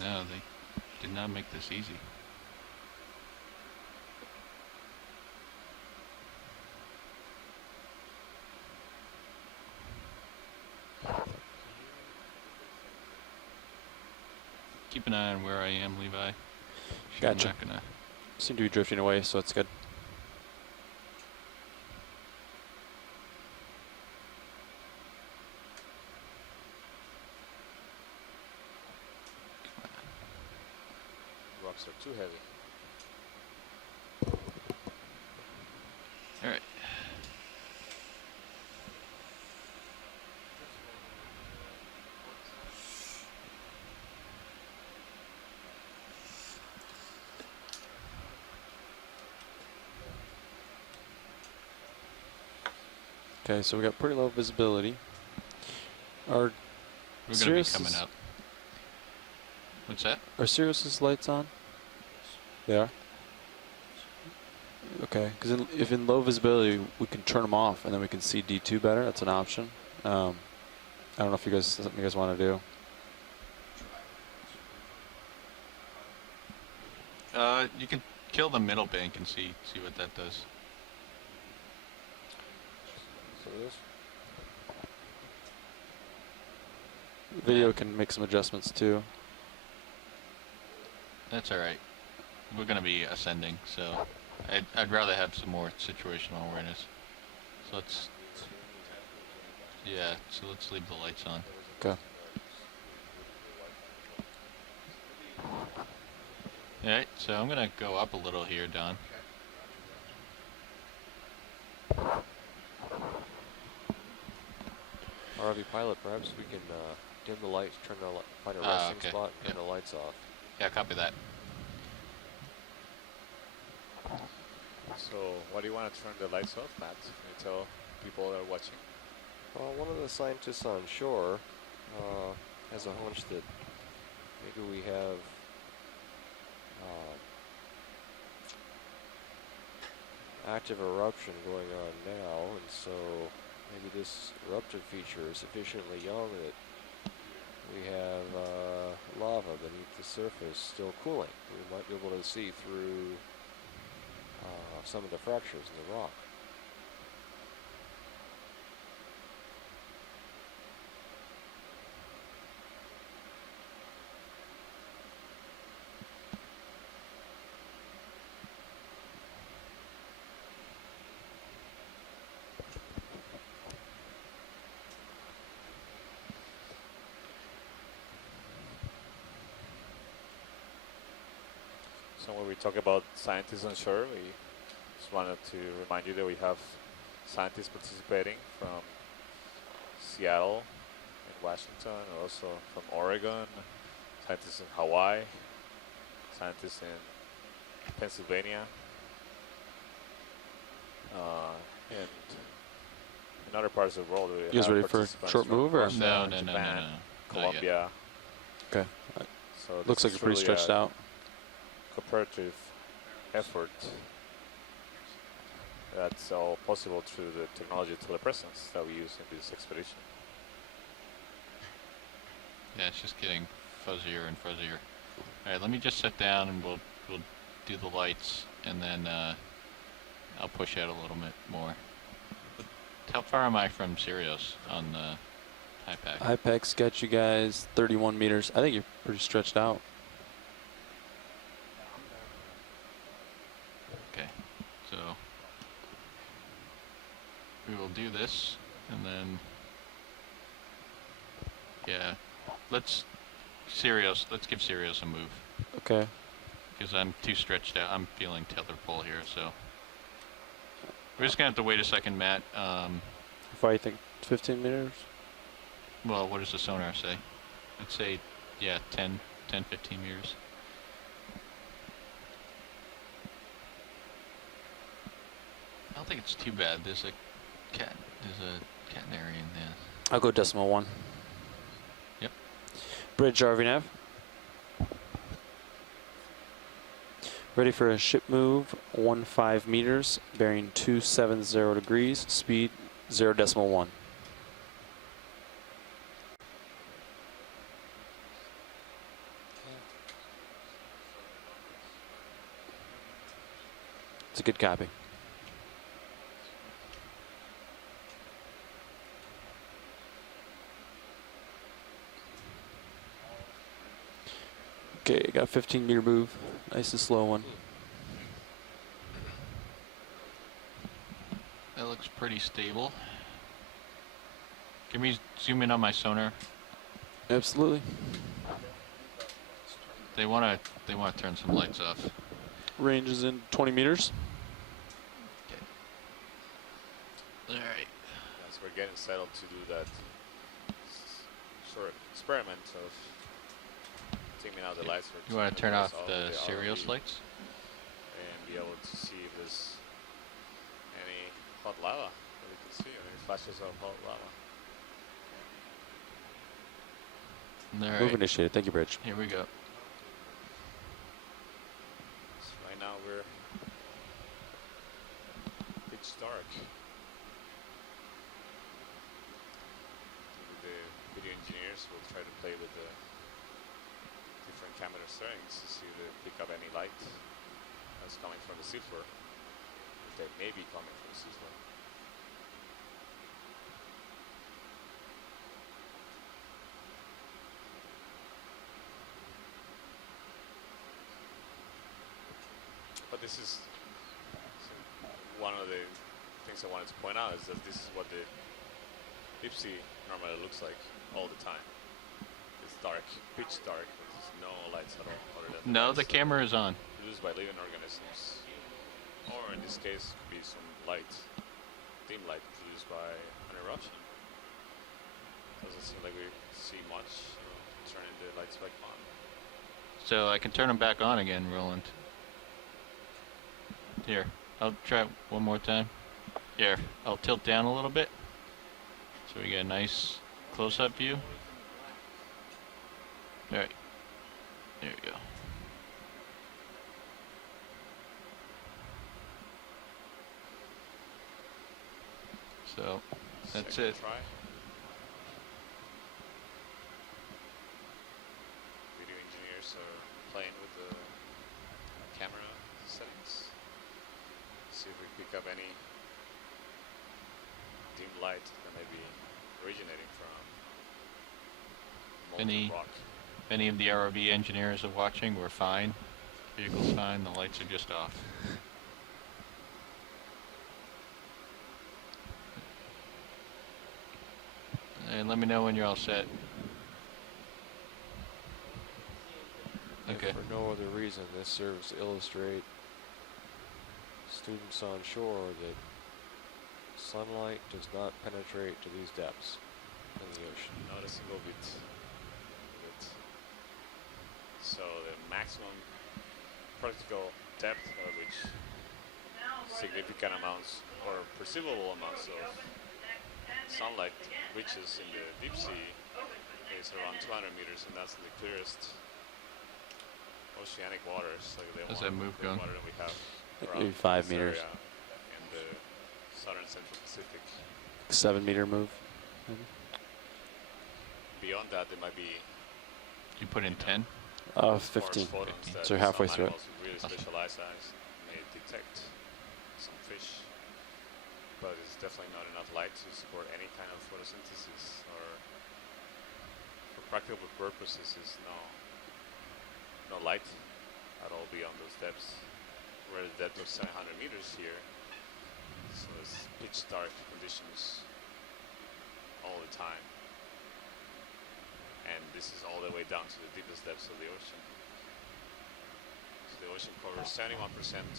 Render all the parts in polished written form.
No, they did not make this easy. Keep an eye on where I am, Levi. Sure, Gotcha. I'm not gonna. Seem to be drifting away, so it's good. Rocks are too heavy. All right. Okay, so we got pretty low visibility. Our We're gonna be coming up. What's that? Are Sirius's lights on? They are? Okay, because if in low visibility we can turn them off and then we can see D2 better, that's an option. I don't know if something you guys want to do. You can kill the middle bank and see what that does. So this. Video can make some adjustments too. That's all right. We're gonna be ascending, so I'd rather have some more situational awareness. So let's leave the lights on. Okay. All right, so I'm gonna go up a little here, Don. ROV pilot, perhaps we can dim the lights, find a resting spot, and turn the lights off. Yeah, copy that. So, why do you want to turn the lights off, Matt? Can you tell people that are watching? One of the scientists on shore has a hunch that maybe we have active eruption going on now, and so maybe this eruptive feature is sufficiently young that we have lava beneath the surface still cooling. We might be able to see through some of the fractures in the rock. So when we talk about scientists on shore, we just wanted to remind you that we have scientists participating from Seattle and Washington, and also from Oregon, scientists in Hawaii, scientists in Pennsylvania, and in other parts of the world. We You guys have ready for a participants short from move, or? Russia, No, no, Japan, no, no. Colombia. Okay. So Looks this like is you're pretty truly stretched a out. cooperative effort that's all possible through the technology of telepresence that we use in this expedition. Yeah, it's just getting fuzzier and fuzzier. All right, let me just sit down and we'll do the lights, and then I'll push out a little bit more. But how far am I from Sirius on the HiPAC? HiPAC's got you guys 31 meters. I think you're pretty stretched out. Okay, so we will do this, and then yeah, let's give Sirius a move, Okay. because I'm too stretched out. I'm feeling tether pull here, so we're just gonna have to wait a second, Matt. How far you think? 15 meters? Well, what does the sonar say? I'd say, yeah, 10, 15 meters. I don't think it's too bad. There's a catenary in there. I'll go decimal 1. Yep. Bridge RV nav. Ready for a ship move, 15 meters, bearing 270 degrees, speed 0.1. good copy. Okay, got a 15-meter move. Nice and slow one. That looks pretty stable. Can we zoom in on my sonar? Absolutely. They wanna turn some lights off. Range is in 20 meters. All right. Yes, we're getting settled to do that sort of experiment of taking out the lights. For You want to 200 turn meters off out the of Sirius ROV lights? and be able to see if there's any hot lava that we can see, any flashes of hot lava. All Move right. initiated. Thank you, Bridge. Here we go. So right now we're pitch dark. The video engineers will try to play with the different camera settings to see if they pick up any light that's coming from the seafloor. If they may be coming from the seafloor. But this is one of the things I wanted to point out is that this is what the deep sea normally looks like all the time. It's dark, pitch dark, there's no lights at all other than No, lights the camera is on. produced by living organisms. Or in this case could be some light, dim light produced by an eruption. Doesn't seem like we see much, so turning the lights back on. So I can turn them back on again, Roland. Here, I'll try it one more time. Here, I'll tilt down a little bit. So we get a nice close-up view. All right, there we go. So that's Second it. try. Video engineers are playing with the camera settings. See if we pick up any dim light that may be originating from molten Any- rock. If any of the ROV engineers are watching, we're fine. Vehicle's fine, the lights are just off. And let me know when you're all set. Okay. If for no other reason, this serves to illustrate students on shore that sunlight does not penetrate to these depths in the ocean. Not a single bit. So the maximum practical depth at which significant amounts or perceivable amounts of sunlight reaches in the deep sea is around 200 meters, and that's the clearest oceanic waters. Like the How's one, that move the going? water that we have Maybe around 5 this meters. area in the southern central Pacific. 7-meter move. Beyond that, there might be You put in 10? 15. photons 15. that So you're halfway some through it. animals with really Awesome. specialized eyes may detect some fish, but it's definitely not enough light to support any kind of photosynthesis, or for practical purposes is no light at all beyond those depths. We're at a depth of 700 meters here, so it's pitch dark conditions all the time. And this is all the way down to the deepest depths of the ocean. So the ocean covers 71%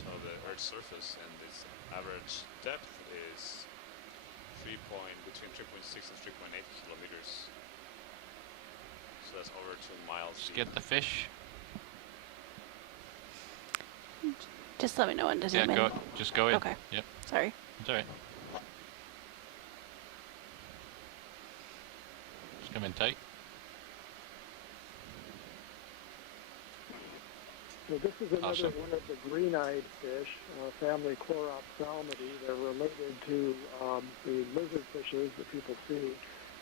of the Earth's surface, and its average depth is between 3.6 and 3.8 kilometers. So that's over 2 miles Just deep. get the fish. Just let me know when to Yeah, zoom go. in. Just go in. Okay. Yep. Sorry. It's all right. Just come in tight. So this is another Awesome. one of the green-eyed fish, family Chloropsalmidae. They're related to the lizard fishes that people see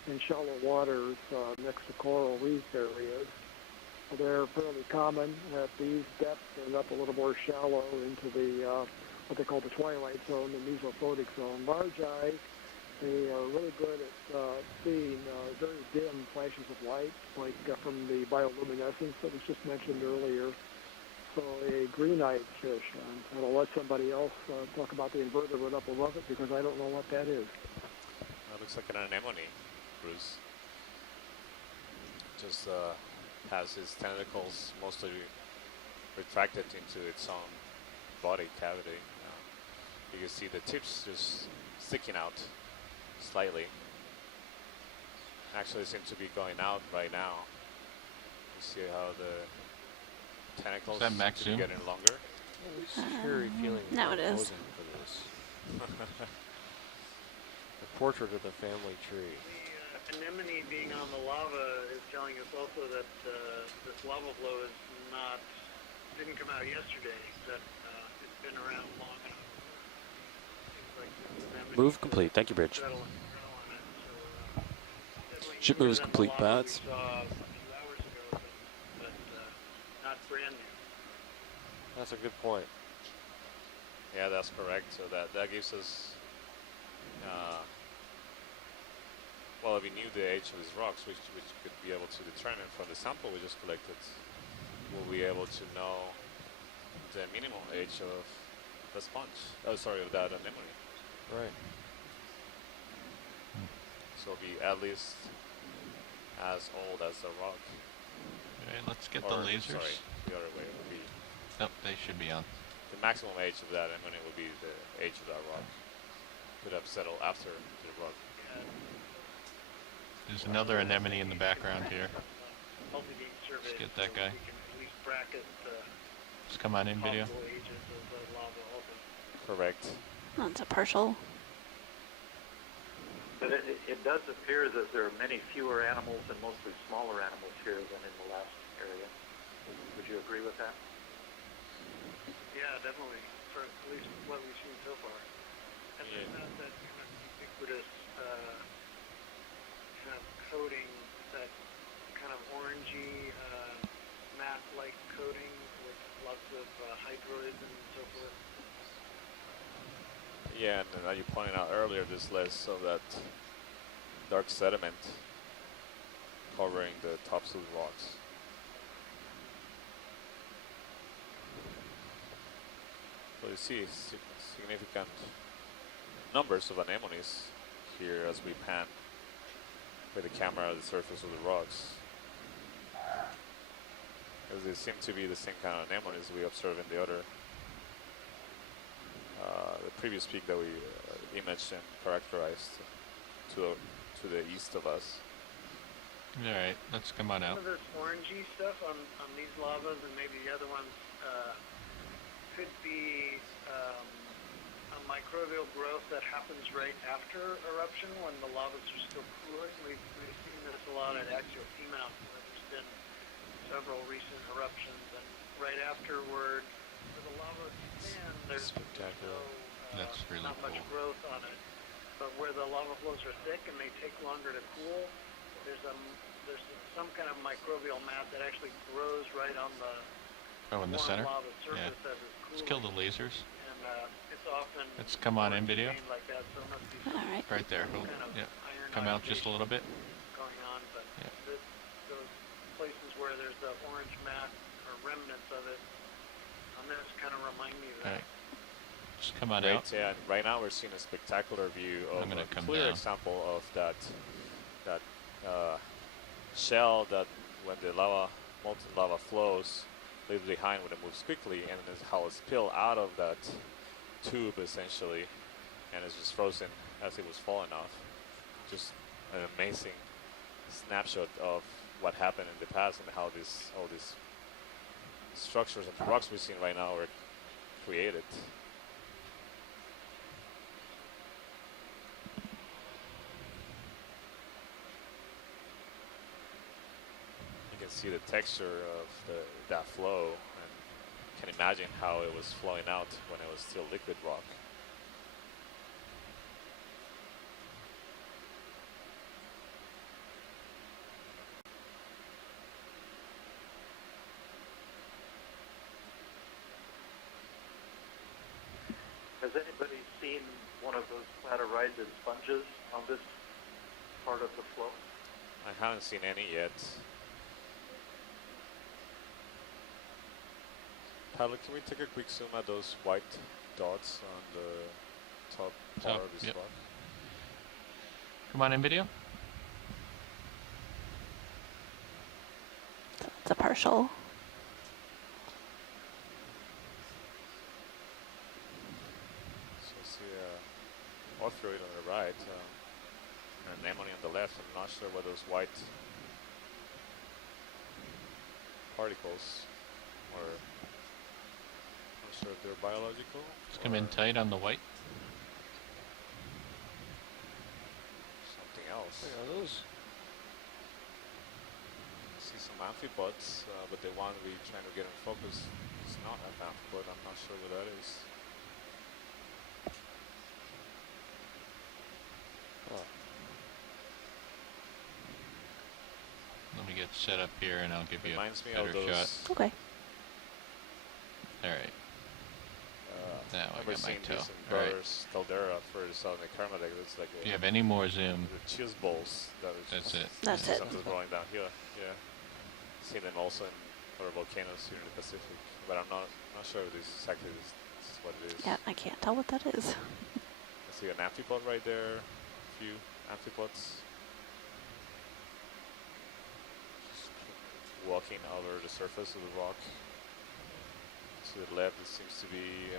in shallow waters next to coral reef areas. They're fairly common at these depths and up a little more shallow into the what they call the twilight zone, the mesophotic zone. Large eyes, they are really good at seeing very dim flashes of light, like from the bioluminescence that was just mentioned earlier. So a green-eyed fish. And I'll let somebody else talk about the invertebrate up above it because I don't know what that is. That looks like an anemone, Bruce. Just has his tentacles mostly retracted into its own body cavity. You can see the tips just sticking out slightly. Actually seem to be going out right now. You see how the tentacles Is that max seem to be zoom? getting longer. Scary feeling. now of it is. posing for this. The portrait of the family tree. The anemone being on the lava is telling us also that this lava flow didn't come out yesterday, that it's been around long enough. Seems like this anemone Move complete. Thank you, Bridge. settle and grow on it, so definitely Ship newer move is than the complete, lava Pats. we saw a few hours ago, but not brand new. That's a good point. Yeah, that's correct. So that gives us, well, if we knew the age of these rocks, which could be able to determine from the sample we just collected, we'll be able to know the minimal age of the sponge. Oh, sorry, of that anemone. Right. So it'll be at least as old as the rock. Okay, let's get Or, the lasers. Sorry, the other way. It would be Oh, they should be on. the maximum age of that anemone would be the age of that rock. Could have settled after the rock. There's another anemone in the background here. Multi-beam survey. Let's get that guy. We can at least bracket the Just come on in video. possible ages of the lava also. Correct. That's a partial. But it does appear that there are many fewer animals and mostly smaller animals here than in the last area. Would you agree with that? Yeah, definitely. For at least what we've seen so far. And Yeah. there's not that kind of ubiquitous kind of coating, that kind of orangey, matte-like coating with lots of hydroids and so forth. Yeah, and then you pointed out earlier, there's less of that dark sediment covering the tops of the rocks. So you see significant numbers of anemones here as we pan with the camera at the surface of the rocks. As they seem to be the same kind of anemones we observe in the other the previous peak that we imaged and characterized to the east of us. Alright, let's come on Some out. of this orangey stuff on these lavas and maybe the other ones could be a microbial growth that happens right after eruption when the lavas are still cooling. We've seen this a lot at Axial Seamount, where there's been several recent eruptions, and right afterward, where the lava expand, there's Spectacular. That's really not much cool. growth on it. But where the lava flows are thick and they take longer to cool, there's some kind of microbial mat that actually grows right on the Oh, in the warm center? lava Yeah. surface as it's Let's cooling. kill the lasers. And it's often Let's come on in video. orangey like that, so it must be some All right. Right there. Hold. kind of Yeah. iron Come out just a little bit. going on. But Yeah. those places where there's the orange mat or remnants of it on this kind of remind me of that. Alright. Just come on Great, out. yeah, and right now we're seeing a spectacular view of I'm gonna a come clear down. example of that shell that when the molten lava flows, leaves behind when it moves quickly, and then how it spilled out of that tube essentially, and it's just frozen as it was falling off. Just an amazing snapshot of what happened in the past and how all these structures and rocks we're seeing right now were created. You can see the texture of that flow and can imagine how it was flowing out when it was still liquid rock. Has anybody seen one of those platyrides sponges on this part of the flow? I haven't seen any yet. Tyler, can we take a quick zoom at those white dots on the top part of this yep. rock? Come on in video. It's a partial. So I see a Ophiroid on the right and an anemone on the left. I'm not sure what those white particles are. Not sure if they're biological. Just come in tight on the white. Something else. Hey, are those? I see some amphipods, but the one we're trying to get in focus is not an amphipod. I'm not sure what that is. Oh, Let me get set up here and I'll give you Reminds me a better of those. shot. Okay. Alright, now I Remember got my seeing toe. this in Alright, Brothers Caldera first out in the Carmadec. It's like do you have any more zoom? the cheese balls. That's it. That's it. Something's growing down here. Yeah. See them also in other volcanoes here in the Pacific, but I'm not sure if this exactly is what it is. Yeah, I can't tell what that is. I see an amphipod right there. A few amphipods. Just walking over the surface of the rock. To the left, it seems to be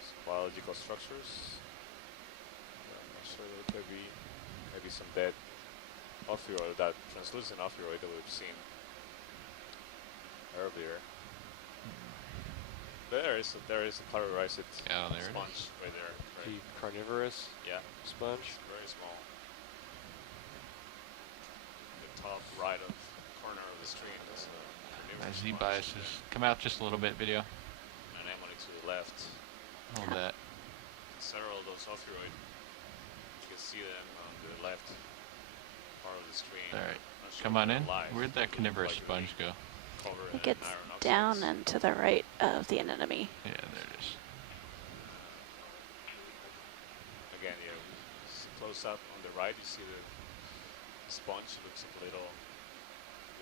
some biological structures. I'm not sure. There could be maybe some dead Ophiroid, that translucent Ophiroid that we've seen earlier. There is a colorized Oh, there it sponge right there. Right? deep carnivorous Yeah, sponge. it's very small. The top right of corner of the screen is a My carnivorous Z sponge. biases. Come out just a little bit, video. An anemone to the left. Hold that. Several of those Ophiroid. You can see them on the left part of the screen. Alright, Not sure come if on they're in. alive. Where'd They that look carnivorous like sponge go? covered It in gets iron oxides. down and to the right of the anemone. Yeah, there it is. Again, yeah, close up on the right, you see the sponge. It looks like a little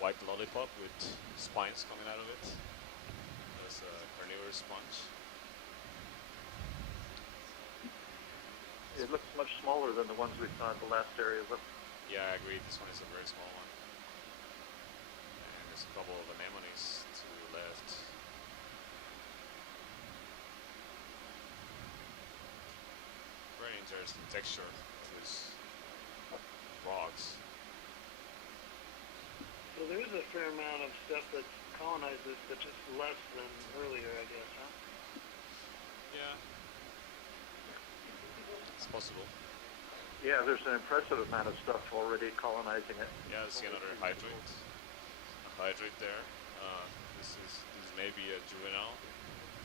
white lollipop with spines coming out of it. That's a carnivorous sponge. It looks much smaller than the ones we saw in the last area. Look, Yeah, I agree. This one is a very small one. And there's a couple of anemones to the left. Very interesting texture of these rocks. So there's a fair amount of stuff that colonizes, but just less than earlier, I guess, huh? Yeah. It's possible. yeah, there's an impressive amount of stuff already colonizing it. Yeah, I see another hydrate. A hydrate there. This is maybe a juvenile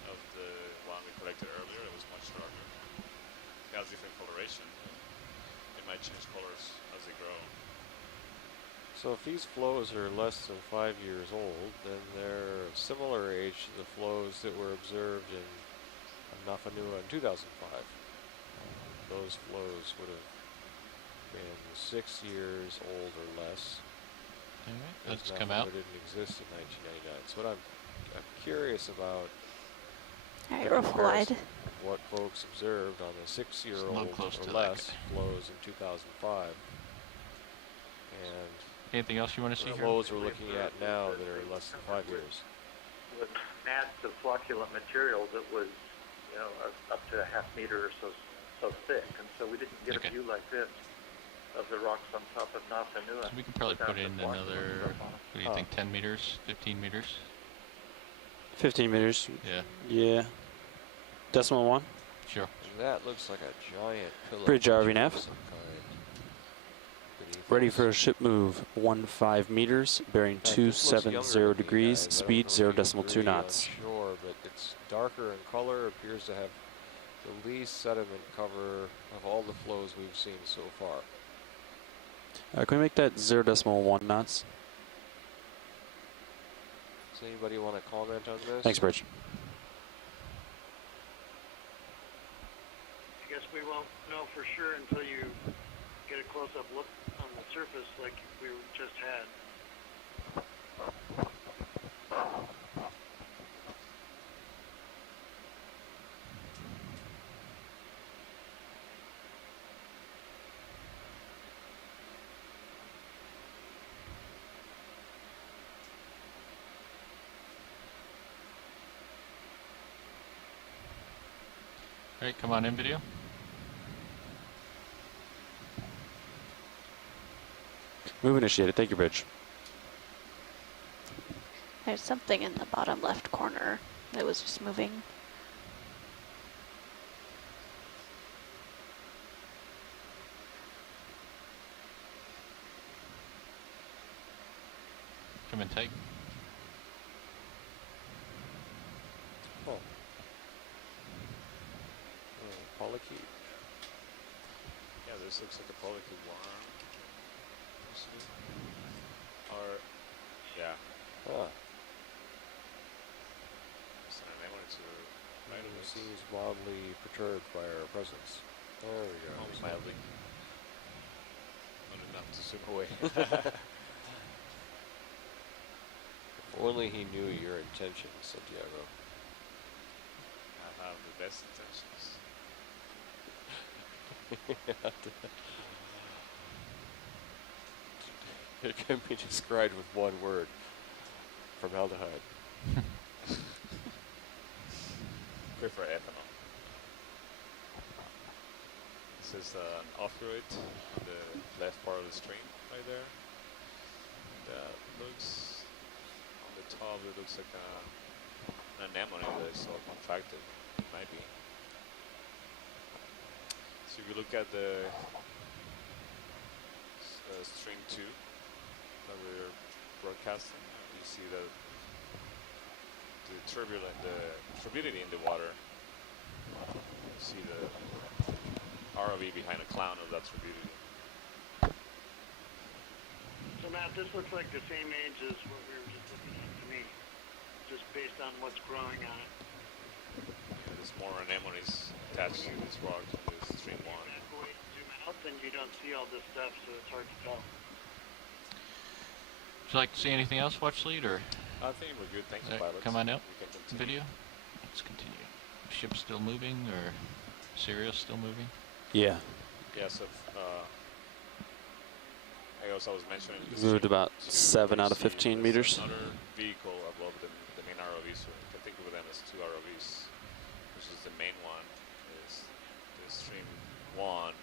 of the one we collected earlier. It was much darker. It has different coloration. It might change colors as they grow. So if these flows are less than 5 years old, then they're similar age to the flows that were observed in Nafanua in 2005. Those flows would have been 6 years old or less. Alright, as let's come out. Nafanua didn't exist in 1999. So what I'm curious about All right, the roll wide. comparison of what folks observed on the 6-year-old It's a little close to or that less guy. flows in 2005, and Anything else you want to see the here? flows we're looking at now that are less than 5 years. With mass of flocculent material that was, up to a half meter or so thick, and so we didn't get Okay. a view like this of the rocks on top of Nafanua. So we could probably without put the in flocculent another, stuff on it. what do you think, 10 meters, 15 meters? 15 meters. Yeah, Yeah. Decimal 1. sure. And that looks like a giant pillar. Bridge feature RV nav. of some kind beneath Ready us. for a ship move. 15 meters, bearing In fact, this looks younger 270 to me, degrees, guys. I don't speed know if 0 you decimal 2 agree, knots. I'm sure, but it's darker in color, appears to have the least sediment cover of all the flows we've seen so far. Can we make that 0 decimal 1 knots? Does anybody want to comment on this? Thanks, Bridge. we won't know for sure until you get a close-up look on the surface like we just had. All right, come on in, video. Move initiated. Take your bridge. There's something in the bottom left corner that was just moving. Come in tight. Oh. Polycube. Yeah, this looks like a polycube one. Or, yeah, Ah, it's an anemone to the right of he it. seems mildly perturbed by our presence. There we go. Oh, mildly. Not enough to zoom away. If only he knew your intentions, Santiago. I have the best intentions. It can be described with one word. Formaldehyde. Prefer ethanol. This is an opioid in the left part of the stream right there. That looks, on the top it looks like an anemone that is all contracted. It might be. So if you look at the stream 2 that we're broadcasting, you see that the turbidity in the water. You see the ROV behind a cloud of that turbidity. So Matt, this looks like the same age as what we were just looking at to me, just based on what's growing on it. Yeah, there's more anemones attached to this rock in this stream 1. Back away and zoom out, then you don't see all this stuff, so it's hard to tell. Would you like to see anything else, Watch Lead, or I think we're good. Thanks, Right, pilots. come on out. We can continue. video? Let's continue. Ship still moving, or Sirius still moving? Yeah. Yes, I also was mentioning this Moved stream about 2, 7 out of you see 15 there's meters. Another vehicle above the main ROV, so you can think of them as two ROVs. Which is the main one, is the stream 1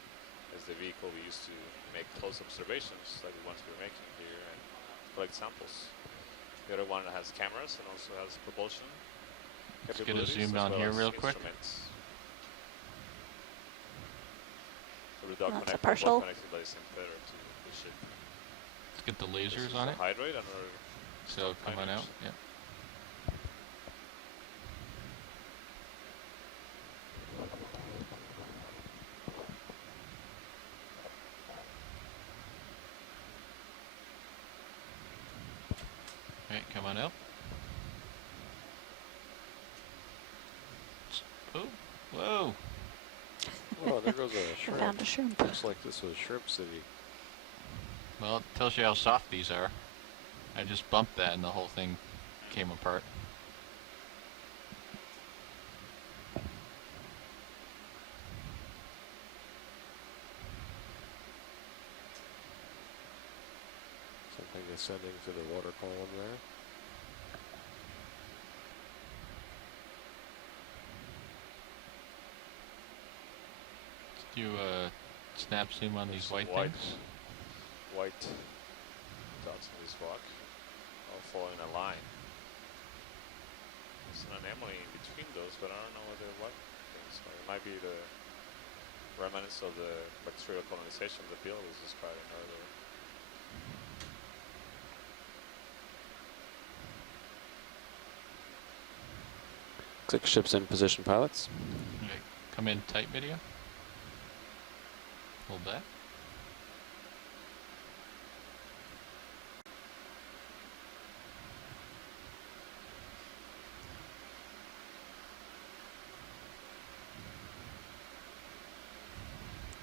is the vehicle we used to make close observations, like the ones we're making here, and collect samples. The other one has cameras and also has propulsion Let's get a capabilities zoom as on well here as real quick. instruments. So the dog That's a connector, partial. both connected by the same feather to the ship. Let's get the This lasers is on a it. hydrate and another So come on out. hydrogen. Yeah. All right, come on out. Oh, whoa! Oh, there goes a I shrimp. found a shrimp. Looks like this was Shrimp City. Well, it tells you how soft these are. I just bumped that and the whole thing came apart. Something ascending to the water column there. Let's do a snap zoom on these There's white white. things. White dots on this rock, all following a line. There's an anemone in between those, but I don't know what they're what things are. It might be the remnants of the bacterial colonization that Bill was describing earlier. Looks like ship's in position, pilots. Okay, come in tight, video. Hold that.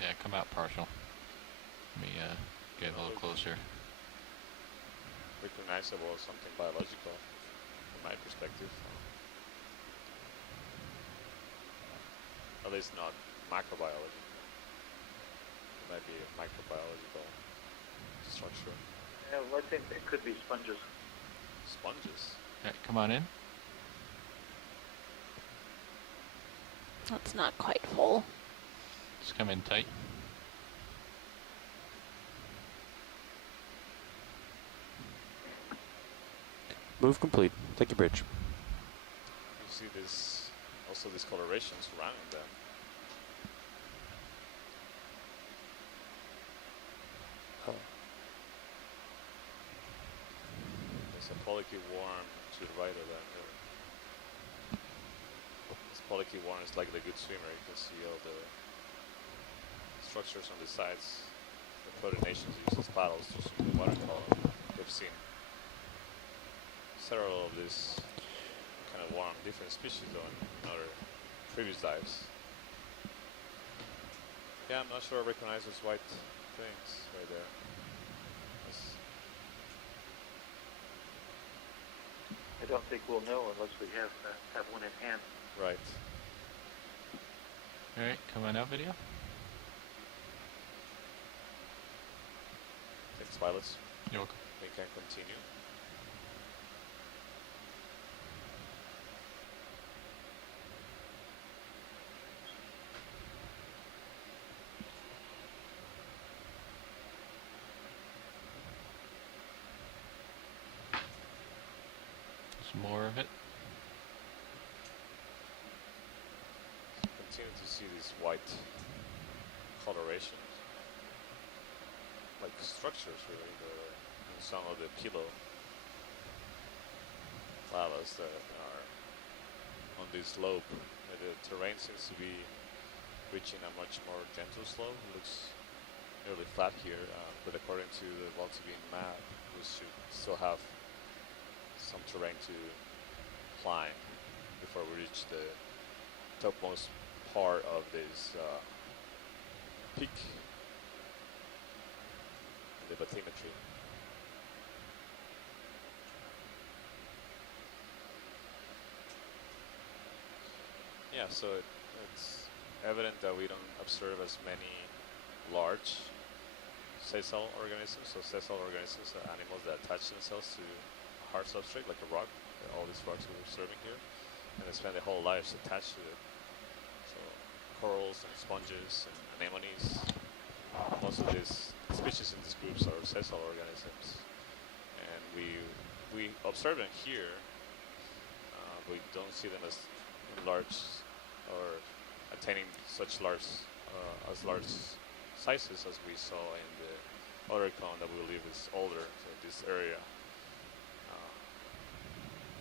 Yeah, come out partial. Let me get a little closer. Recognizable as something biological, from my perspective. At least not macrobiology. It might be a microbiological structure. Yeah, well, I think it could be sponges. Sponges. Yeah, come on in. That's not quite full. Just come in tight. Move complete. Take your bridge. You see this, also this coloration surrounding them. There's a polycule worm to the right of them here. This polycule worm is like the good swimmer. You can see all the structures on the sides. The proteinations uses paddles to swim the water column. We've seen several of these kind of worm, different species though in other previous dives. Yeah, I'm not sure I recognize those white things right there. I don't think we'll know unless we have one in hand. Right. All right, come on out, video. Thanks, pilots. You're welcome. We can continue. Some more of it. Continue to see these white colorations, like structures really, in some of the pillow lavas that are on this slope. The terrain seems to be reaching a much more gentle slope. It looks nearly flat here, but according to the Volta-Beam map, we should still have some terrain to climb before we reach the topmost part of this peak in the bathymetry. Yeah, so it's evident that we don't observe as many large sessile organisms. So sessile organisms are animals that attach themselves to a hard substrate like a rock. All these rocks we're observing here, and they spend their whole lives attached to it. So corals and sponges and anemones, most of these species in these groups are sessile organisms, and we observe them here. We don't see them as large or attaining such large sizes as we saw in the other cone that we believe is older. So this area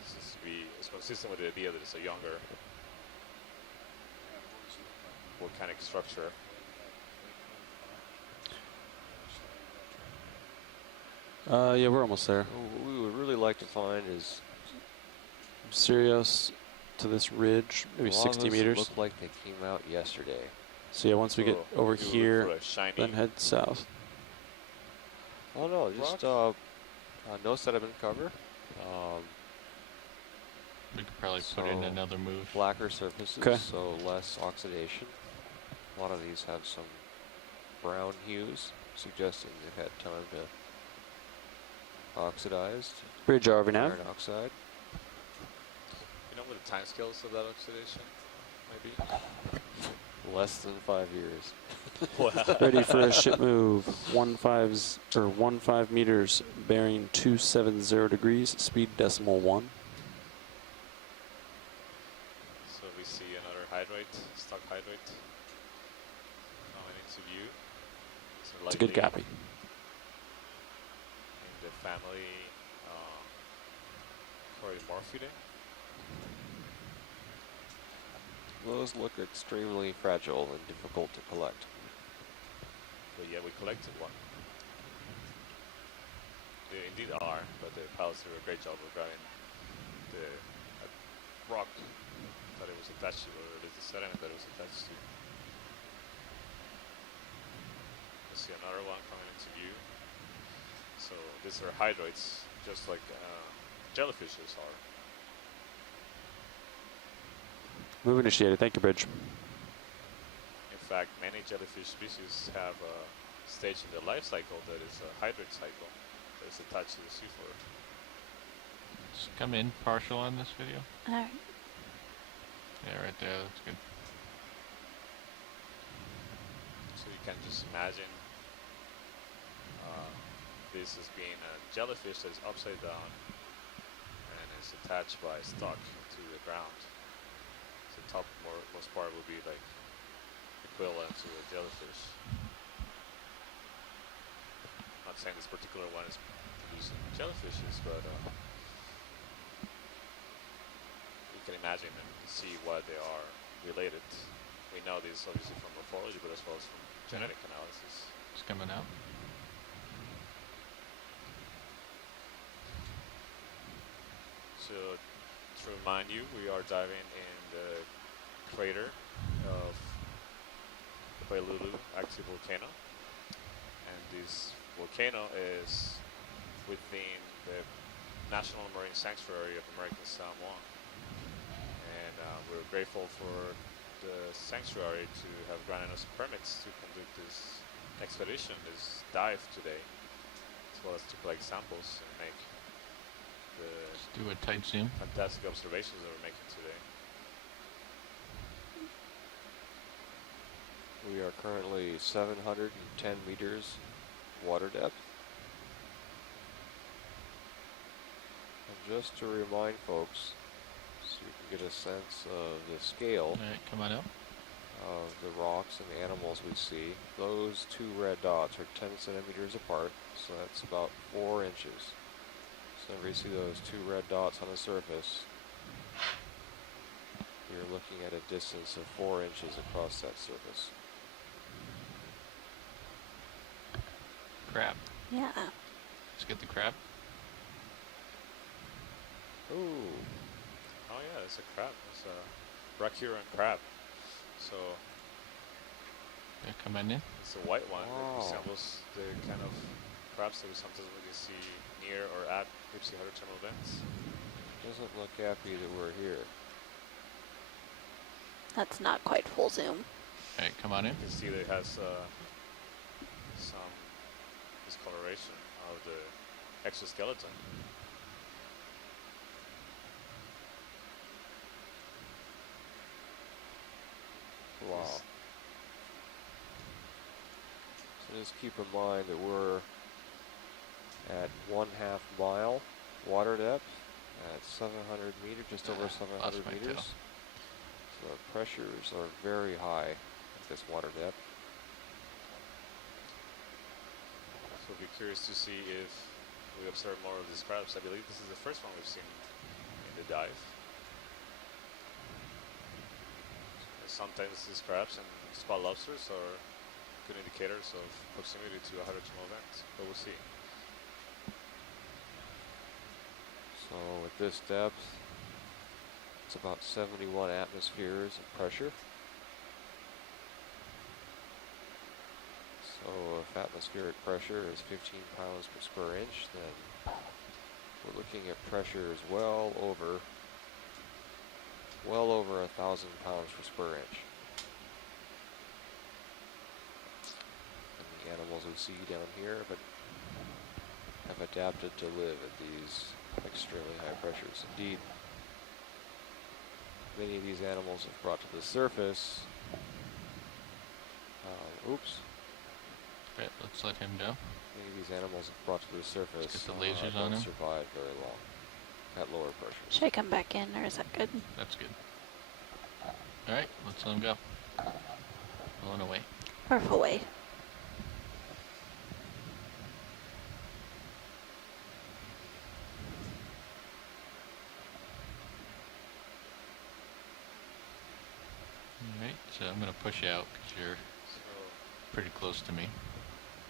seems to be consistent with the idea that it's a younger volcanic structure. Yeah, we're almost there. What we would really like to find is Sirius to this ridge, maybe 60 lavas meters. Look like they came out yesterday. So yeah, once we get over we will look here, for a shiny then head south. Oh no, just no sediment cover. We could probably put in So another move. Blacker surfaces, Okay. so less oxidation. A lot of these have some brown hues, suggesting they've had time to oxidize. Bridge RV nav. Iron oxide. You know what the time scales of that oxidation might be? Less than 5 years. Ready for a ship move. 15 meters, bearing 270 degrees, speed .1. So we see another hydrate, stock hydrate, coming into view. So It's a good likely copy. in the family Corimorphidae. Those look extremely fragile and difficult to collect. But yeah, we collected one. They indeed are, but the pilots did a great job of grabbing the rock that it was attached to, or at least the sediment that it was attached to. see another one coming into view. So these are hydroids, just like jellyfishes are. Move initiated. Thank you, Bridge. In fact, many jellyfish species have a stage in their life cycle that is a hydroid cycle that is attached to the seafloor. Just come in partial on this video. Alright. Yeah, right there. That's good. So you can just imagine this as being a jellyfish that is upside down and is attached by a stalk to the ground. So the top most part will be like equivalent to a jellyfish. Not saying this particular one is producing jellyfishes, but you can imagine and see why they are related. We know this obviously from morphology, but as well as from genetic analysis. It's coming out. So to remind you, we are diving in the crater of the Bailulu active volcano, and this volcano is within the National Marine Sanctuary of American Samoa, and we're grateful for the sanctuary to have granted us permits to conduct this expedition, this dive today, as well as to collect samples and make the Let's do a tight zoom. fantastic observations that we're making today. We are currently 710 meters water depth. And just to remind folks, so you can get a sense of the scale Alright, come on up. of the rocks and the animals we see, those two red dots are 10 centimeters apart, so that's about 4 inches. So whenever you see those two red dots on the surface, you're looking at a distance of 4 inches across that surface. Crab. Yeah. Let's get the crab. Ooh, Oh yeah, it's a crab. It's a brachyuran crab. So Yeah, come on in. it's a white one that Wow. resembles the kind of crabs that we sometimes really see near or at deep sea hydrothermal vents. doesn't look happy that we're here. That's not quite full zoom. Alright, come on in. You can see that it has some discoloration of the exoskeleton. Wow. So just keep in mind that we're at 1/2 mile water depth at 700 meters, just over 700 lost my meters. tail. So the pressures are very high at this water depth. So we'll be curious to see if we observe more of these crabs. I believe this is the first one we've seen in the dive. Sometimes these crabs and spot lobsters are good indicators of proximity to a hydrothermal vent, but we'll see. So at this depth, it's about 71 atmospheres of pressure. So if atmospheric pressure is 15 pounds per square inch, then we're looking at pressures well over 1,000 pounds per square inch. And the animals we see down here have adapted to live at these extremely high pressures. Indeed, many of these animals have brought to the surface. Oops. Alright, let's let him go. Many of these animals have brought to the surface. get the lasers don't on him. survive very long at lower pressures. Should I come back in, or is that good? That's good. Alright, let's let him go. Pulling away. Or away. Alright, so I'm gonna push out because you're So pretty close to me.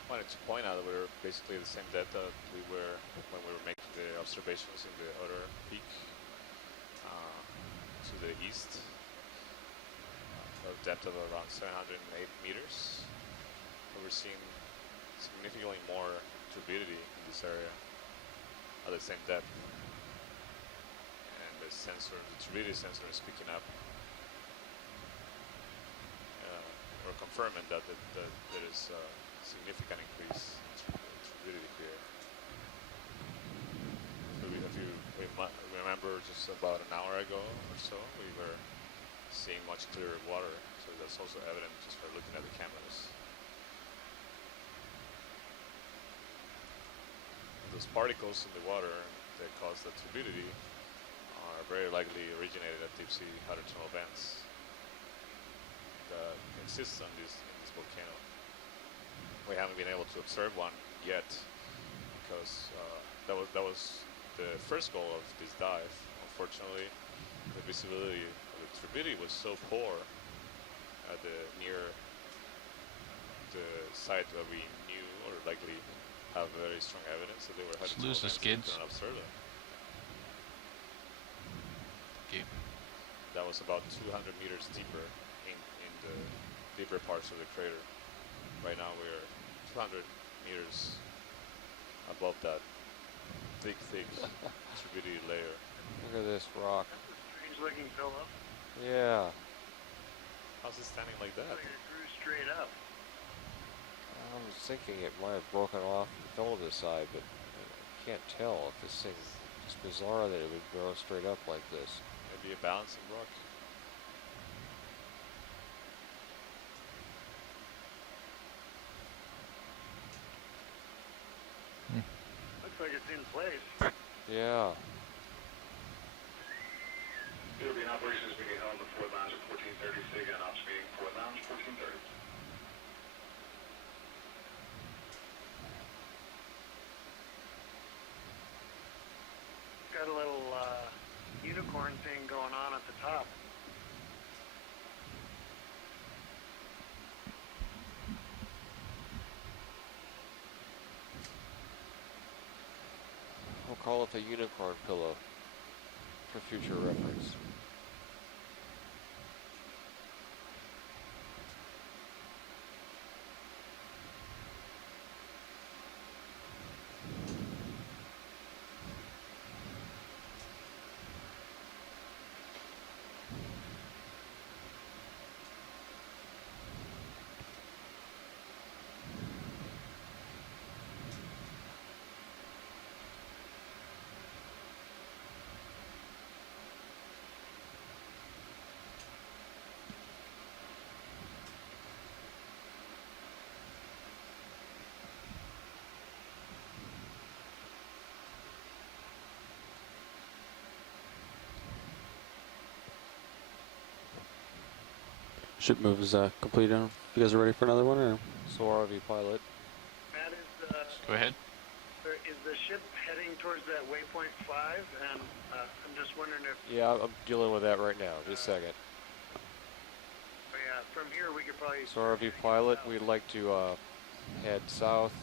wanted to point out that we're basically the same depth that we were when we were making the observations in the other peak to the east, a depth of around 708 meters. But we're seeing significantly more turbidity in this area at the same depth. And the sensor, the turbidity sensor is picking up or confirming that there is a significant increase in turbidity here. So if you remember, just about an hour ago or so, we were seeing much clearer water. So that's also evident just by looking at the cameras. Those particles in the water that cause the turbidity are very likely originated at deep sea hydrothermal vents that exist on in this volcano. We haven't been able to observe one yet because that was the first goal of this dive. Unfortunately, the visibility of the turbidity was so poor at near the site that we knew or likely have very strong evidence that they were Just hydrothermal lose the vents. We skids. couldn't observe them. Okay. That was about 200 meters deeper in the deeper parts of the crater. Right now we're 200 meters above that thick turbidity layer. Look at this rock. That's a strange looking pillow. Yeah. How's it standing like that? Like it grew straight up. I was thinking it might have broken off and fell to the side, but I can't tell if this thing. It's bizarre that it would grow straight up like this. Maybe a balancing rock. Looks like it's in place. Yeah. It'll be in operations being held in the Fort Lounge at 14:30. SIG and ops meeting Fort Lounge 14:30. Got a little unicorn thing going on at the top. We'll call it the unicorn pillow for future reference. Ship move is complete. You guys are ready for another one, or? So ROV pilot. Matt, Go ahead. is the ship heading towards that waypoint 5? And I'm just wondering if, Yeah, I'm dealing with that right now. Just a second. oh yeah, from here we could probably. So ROV pilot, we'd like to head south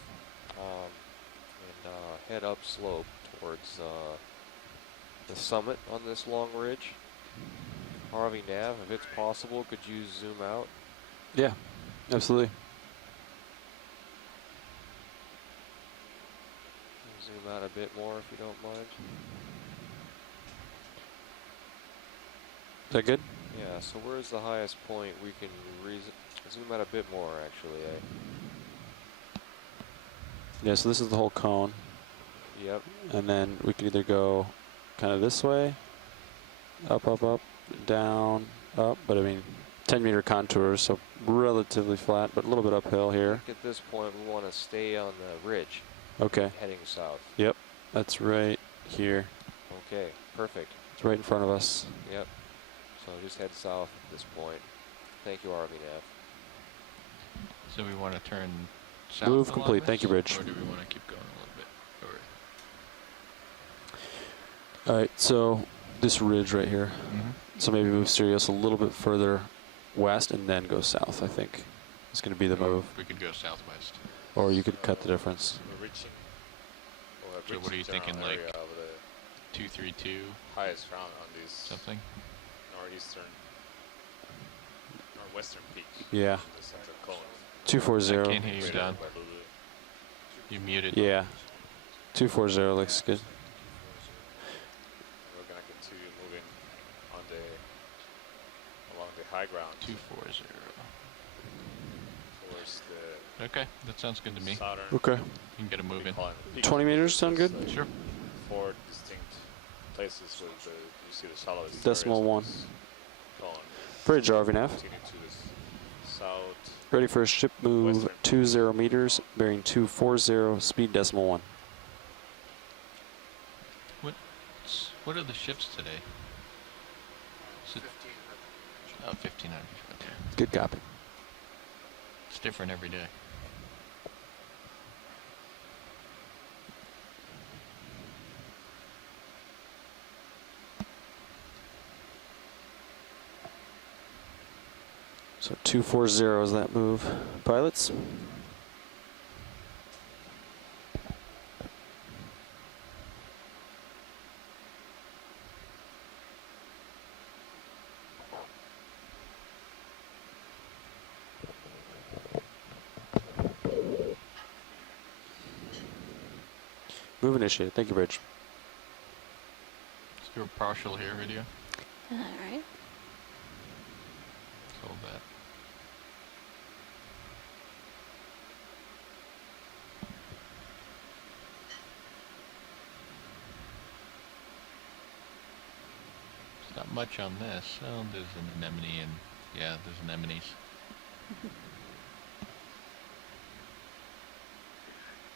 and head up slope towards the summit on this long ridge. ROV nav, if it's possible, could you zoom out? Yeah, absolutely. Zoom out a bit more if you don't mind. Is that good? Yeah, so where's the highest point we can zoom out a bit more actually, eh? Yeah, so this is the whole cone. Yep. And then we can either go kind of this way, up, up, up, down, up, but I mean 10-meter contours, so relatively flat, but a little bit uphill I here. think at this point we want to stay on the ridge, Okay, heading south. yep, that's right here. Okay, perfect. It's right in front of us. Yep. So just head south at this point. Thank you, ROV nav. So we want to turn south. Move along complete. this, Thank you, Bridge. Or do we want to keep going a little bit? Or, All right, so this ridge right here. So maybe move Sirius a little bit further west and then go south, I think. It's going to be the or move. we could go southwest. Or you could cut the difference. We're reaching. So what are you thinking, general like area of the 232 highest round on this something? northwestern peak. Yeah. The center cone. 240. I can't hear you, Crater Don. by Lulu. You muted. Yeah. 240 looks good. We're gonna continue moving on along the high ground 240. towards the Okay, that sounds good to me. southern. Okay. You can get a move in. 20 meters sound good? Sure. 4 distinct places with you see the shallowest Decimal areas of 1. this column. Bridge RVNAV. Continue to the south. Ready for a ship move Western. 20 meters, bearing 240, speed decimal 1. What are the ships today? Is it 1500. Okay. Good copy. It's different every day. So 240 is that move. Pilots? Move initiated. Thank you, Bridge. Let's do a partial here video. Alright. Hold that. There's not much on this. Oh, there's an anemone and yeah, there's anemones.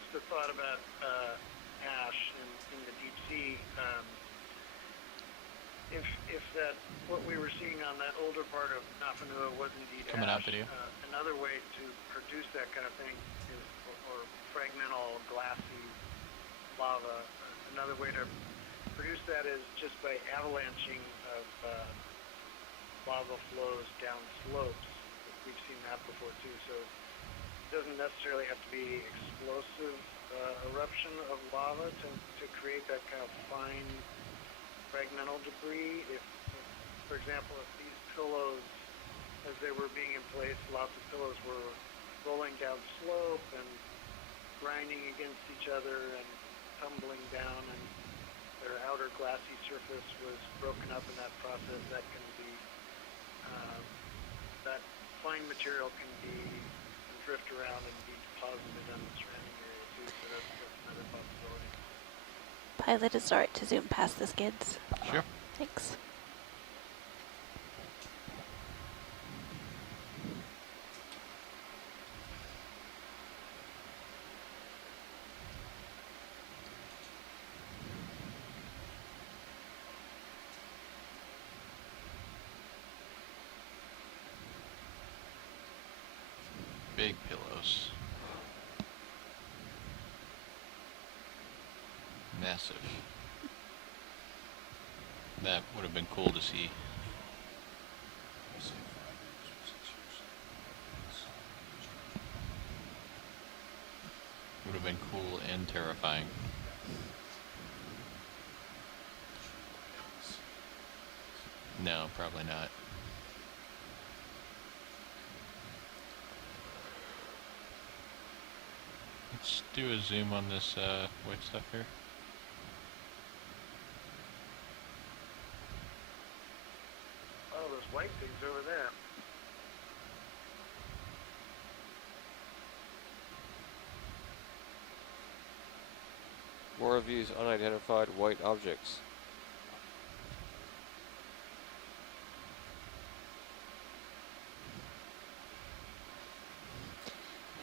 Just a thought about ash in the deep sea. If that what we were seeing on that older part of Nafanua was indeed Coming ash, out video. another way to produce that kind of thing is, or fragmental glassy lava. Another way to produce that is just by avalanching of lava flows down slopes. We've seen that before too. So it doesn't necessarily have to be explosive eruption of lava to create that kind of fine fragmental debris. If, for example, if these pillows, as they were being in place, lots of pillows were rolling down slope and grinding against each other and tumbling down, and their outer glassy surface was broken up in that process, that can be, that fine material can drift around and be deposited on the surrounding area too, so that's another possibility. Pilot, it's alright to zoom past the skids. Sure. Thanks. Big pillows. Massive. That would have been cool to see. Would have been cool and terrifying. No, probably not. Let's do a zoom on this white stuff here. Oh, those white things over there. More of these unidentified white objects.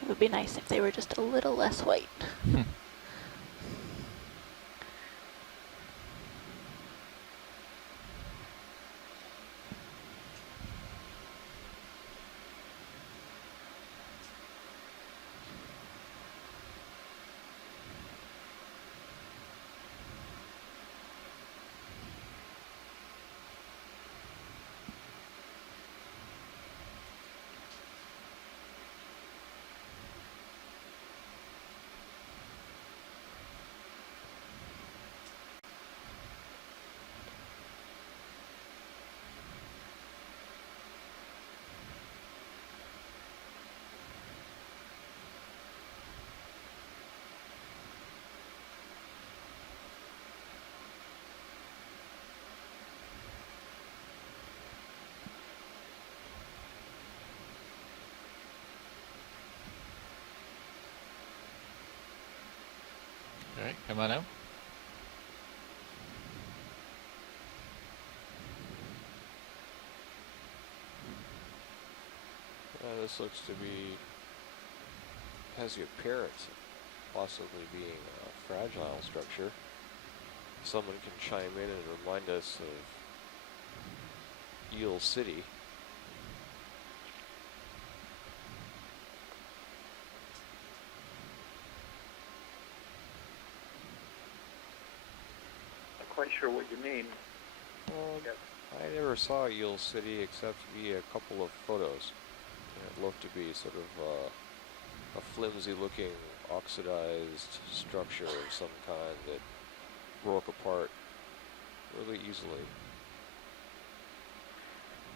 It would be nice if they were just a little less white. Alright, come on out. This looks to be, has the appearance of possibly being a fragile structure. Someone can chime in and remind us of Eel City. Not quite sure what you mean. Yes. I never saw Eel City except via a couple of photos. It looked to be sort of a flimsy-looking, oxidized structure of some kind that broke apart really easily.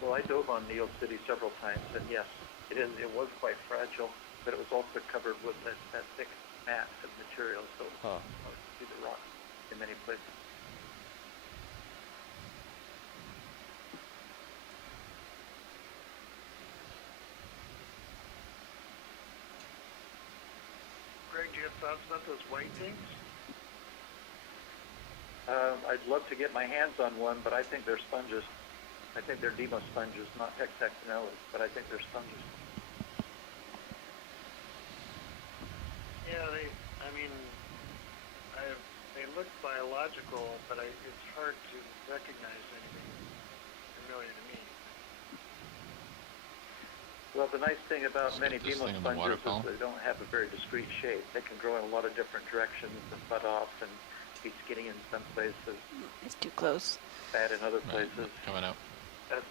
Well, I dove on Neil City several times, and yes, it was quite fragile, but it was also covered with that thick mat of material, so you could see the rock in many places. Greg, do you have thoughts about those white things? I'd love to get my hands on one, but I think they're sponges. I think they're demo sponges, not hexagonellas, but I think they're sponges. Yeah, they look biological, but it's hard to recognize anything familiar to me. Well, the nice thing about Let's many get this demo thing in the sponges water is they don't have a very discrete shape. They can grow in a lot of different directions and butt off and be skinny in some places, It's too close. fat in other Right, places. coming out.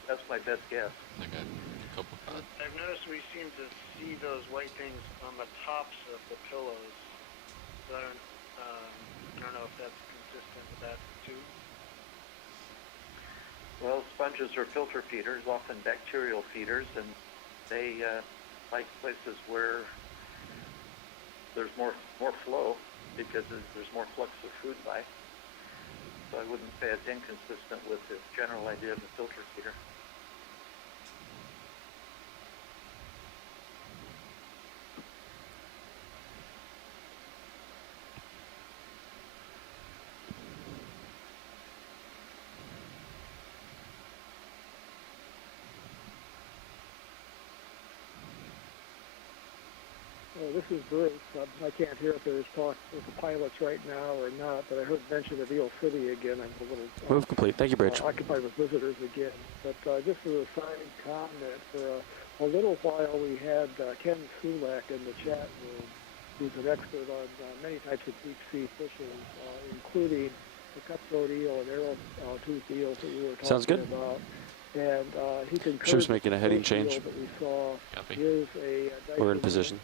That's my best guess. I got a couple pods. I've noticed we seem to see those white things on the tops of the pillows. So I don't know if that's consistent with that too. Well, sponges are filter feeders, often bacterial feeders, and they like places where there's more flow because there's more flux of food by. So I wouldn't say it's inconsistent with the general idea of a filter feeder. This is Bruce. I can't hear if there's talk with the pilots right now or not, but I heard mention of Eel City again. I'm a little Move complete. Thank you, Bridge. occupied with visitors again. But just as a side comment, for a little while we had Ken Sulak in the chat room, who's an expert on many types of deep sea fishing, including the cutthroat eel and arrow-toothed eels that we were talking Sounds good. about. And he concurs Ship's making a that the heading first eel change. that we saw Copy. is a We're in position.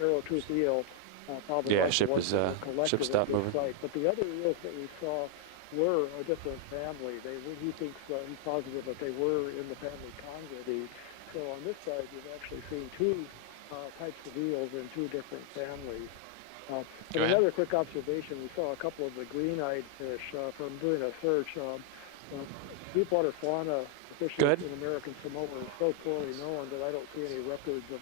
arrow-toothed eel. Probably Yeah, like the ship ones is, that were collected ship at stopped this moving. site. But the other eels that we saw were a different family. He thinks he's positive that they were in the family Congradidae. So on this side, you've actually seen two types of eels in two different families. Go And ahead. another quick observation: we saw a couple of the green-eyed fish from doing a search. Deepwater fauna fishing Good. in American Samoa is so poorly known that I don't see any records of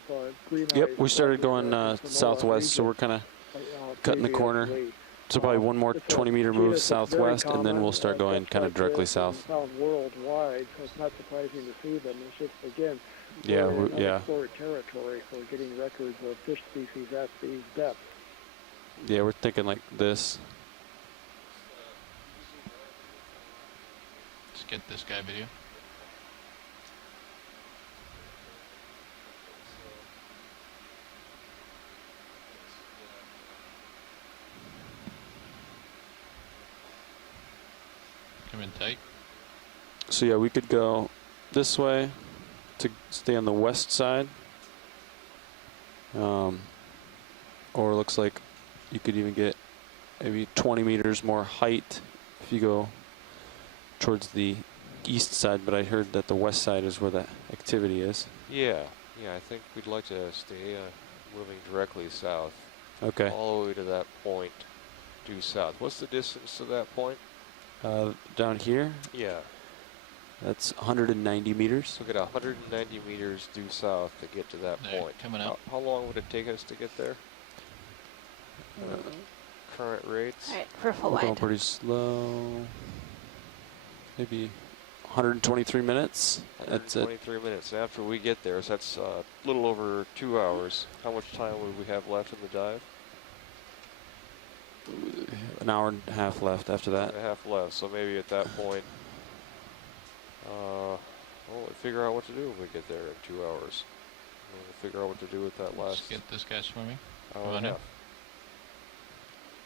green-eyed. Yep, we started in the going American Samoa southwest, so region, we're kind of uh, cutting the corner. previously. So probably one more It's a 20-meter genus move that's very southwest, and then common, we'll start going just kind of like directly this, south. and found worldwide, so it's not surprising to see them. It's just, again, Yeah, we're in yeah. unexplored territory for getting records of fish species at these depths. Yeah, we're thinking like this. Let's get this guy video. Come in tight. So yeah, we could go this way to stay on the west side. Or it looks like you could even get maybe 20 meters more height if you go towards the east side, but I heard that the west side is where the activity is. Yeah, I think we'd like to stay moving directly south. Okay. All the way to that point due south. What's the distance to that point? Down here, Yeah. that's 190 meters. So get 190 meters due south to get to that There, point. coming up. How long would it take us to get there? current rates. All right, for full We're going wide. pretty slow. Maybe 123 minutes. That's it. 23 minutes. And after we get there, so that's a little over 2 hours. How much time would we have left in the dive? An hour and a half left after Hour that. and a half left. So maybe at that point, we'll figure out what to do when we get there in 2 hours. We'll figure out what to do with that Let's last get this guy swimming. hour Come and on a in. half.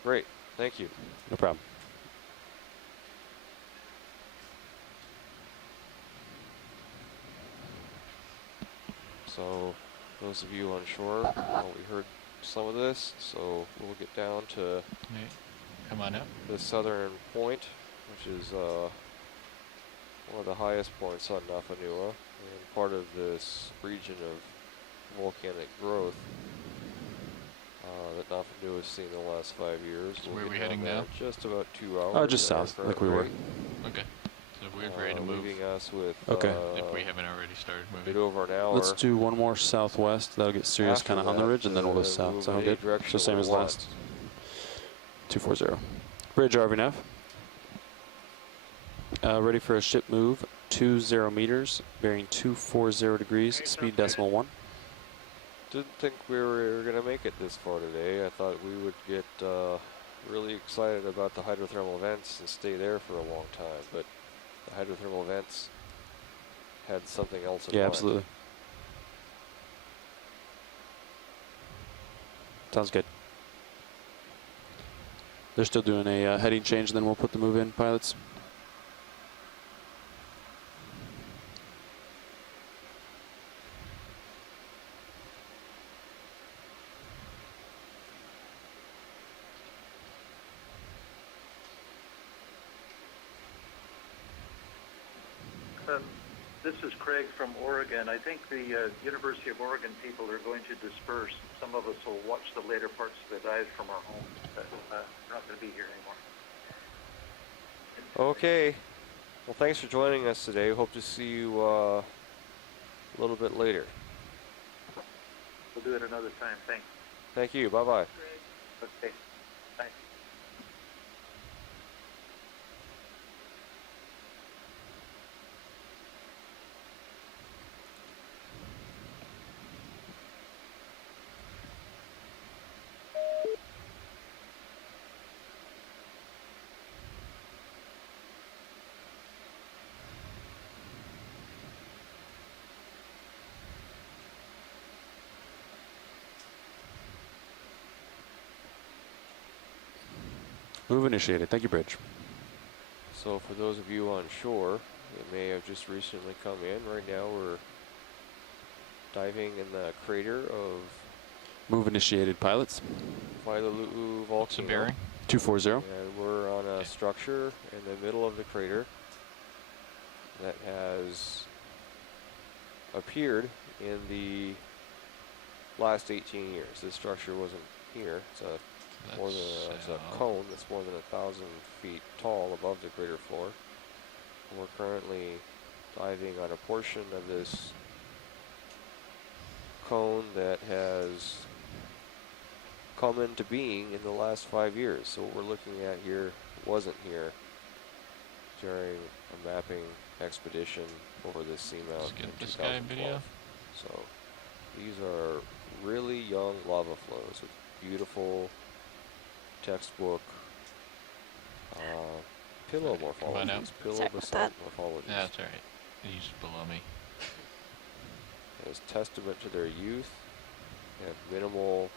Great. Thank you. No problem. So those of you on shore, well, we heard some of this, so we'll get down to Hey, come on up. the southern point, which is one of the highest points on Napanua, and part of this region of volcanic growth that Napanua has seen in the last 5 years. So We'll where are get we down heading there now? in just about 2 hours. Oh, just at our south, current like we were. rate, Okay. So we're ready to move. leaving us with Okay. If we haven't already started a moving. bit over an hour. Let's do one more southwest. That'll get serious After kind of on the that, ridge, and then we'll go move south. in Sound any good? direction So same we as want. last. 240. Bridge RVNF. Ready for a ship move. 20 meters, bearing 240 degrees, speed decimal 1. Didn't think we were going to make it this far today. I thought we would get really excited about the hydrothermal vents and stay there for a long time, but the hydrothermal vents had something else in Yeah, mind. absolutely. Sounds good. They're still doing a heading change, then we'll put the move in, pilots. This is Craig from Oregon. I think the University of Oregon people are going to disperse. Some of us will watch the later parts of the dive from our homes, but we're not going to be here anymore. Okay. Well, thanks for joining us today. Hope to see you a little bit later. We'll do it another time. Thanks. Thank you. Bye-bye. Okay. Bye. Move initiated. Thank you, Bridge. So for those of you on shore that may have just recently come in, right now we're diving in the crater of Move initiated, pilots. Wailu'u volcano. What's the bearing? 240. And we're on a Okay. structure in the middle of the crater that has appeared in the last 18 years. This structure wasn't here. It's a more than it's a cone that's more than 1,000 feet tall above the crater floor. We're currently diving on a portion of this cone that has come into being in the last 5 years. So what we're looking at here wasn't here during a mapping expedition over this seamount. Let's get in this guy 2012. video. So these are really young lava flows with beautiful textbook pillow Come on out. morphologies, pillow Sorry about basalt that. morphologies. Yeah, that's alright. He's below me. As testament to their youth, they have minimal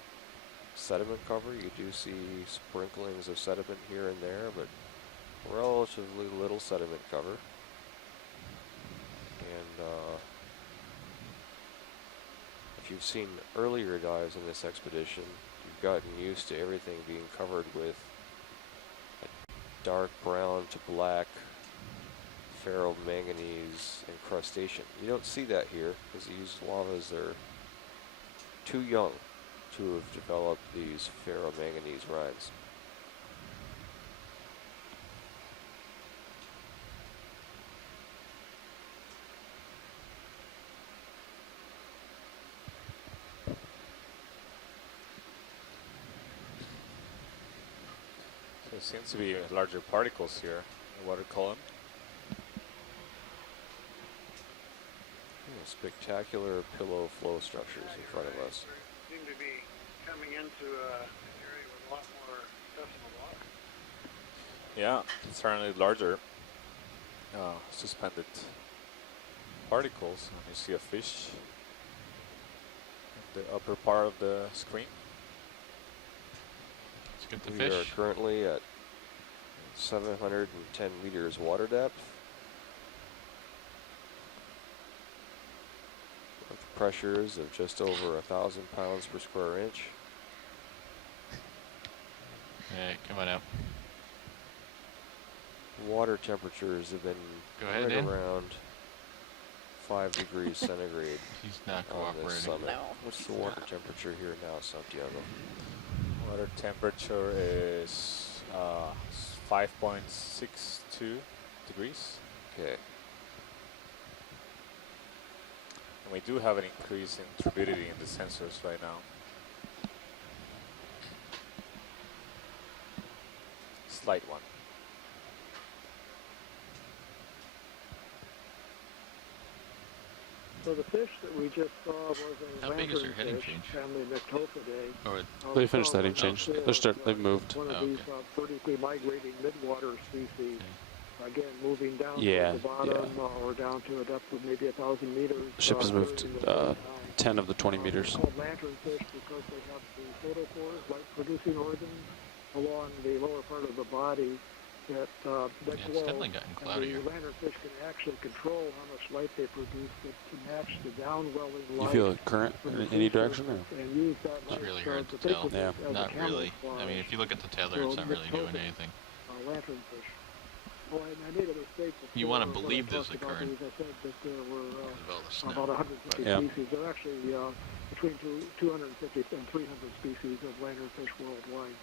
sediment cover. You do see sprinklings of sediment here and there, but relatively little sediment cover. And if you've seen earlier dives in this expedition, you've gotten used to everything being covered with a dark brown to black ferromanganese incrustation. You don't see that here because these lavas are too young to have developed these ferromanganese rinds. There seems to be larger particles here in the water column. Spectacular pillow flow structures in front of us. Seem to be coming into an area with a lot more accessible water. Yeah, certainly larger suspended particles. And you see a fish in the upper part of the screen. Let's get the We are fish. currently at 710 meters water depth. With pressures of just over 1,000 pounds per square inch. Alright, come on out. Water temperatures have been Go ahead, right Dan. around 5 degrees centigrade He's not on this cooperating. summit. No, What's the he's water not. temperature here now, Santiago? Water temperature is 5.62 degrees. Okay. And we do have an increase in turbidity in the sensors right now. Slight one. So the fish that we just saw was a How big is their heading lanternfish, change? family Myctophidae. Or They finished that heading change. They've moved. One of Oh, these okay. vertically migrating midwater species. Again, moving down Yeah, to the bottom or down to a depth of maybe 1,000 meters. The ship has moved during the daytime. 10 of the 20 meters. They're called lanternfish because they have the photophores, light-producing organs, along the lower part of the body that yeah, glow. it's definitely gotten And cloudier. the lanternfish can actually control how much light they produce to match the downwelling You light. feel a current from in the any sea direction? surface Or? and use that It's light really so hard that to they tell. produce Yeah. as a Not really. I camouflage. mean, if you look at the tether, So it's not really doing Myctophidae, anything. lanternfish. Oh, and I made a mistake before. You wanna when I believe there's talked a about current. these. I said that there were Because of all the snow. about 150 Yeah. species. There are actually between 250 and 300 species of lanternfish worldwide.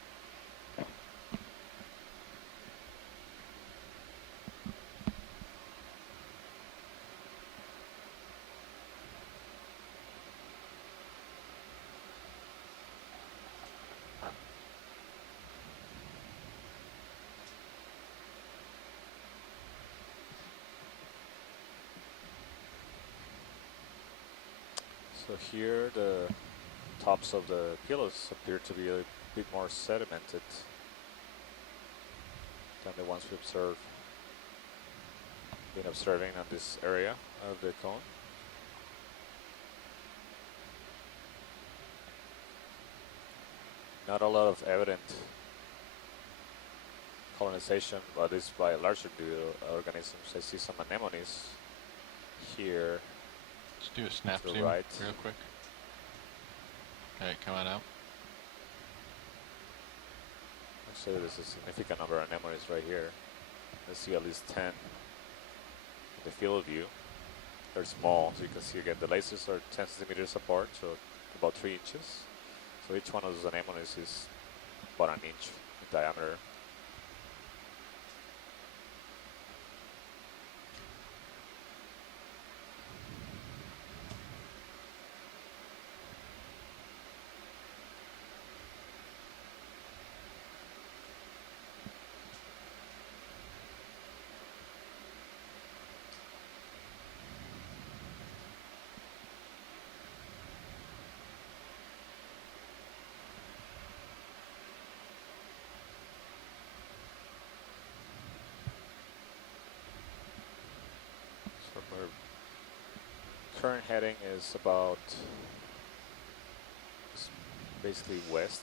So here the tops of the pillows appear to be a bit more sedimented than the ones we been observing on this area of the cone. Not a lot of evident colonization, but it's by larger organisms. I see some anemones here. Let's do a snap To the zoom right. real quick. Alright, come on out. Actually, there's a significant number of anemones right here. I see at least 10 in the field of view. They're small, so you can see again the lasers are 10 centimeters apart, so about 3 inches. So each one of those anemones is about an inch in diameter. So our current heading is about basically west.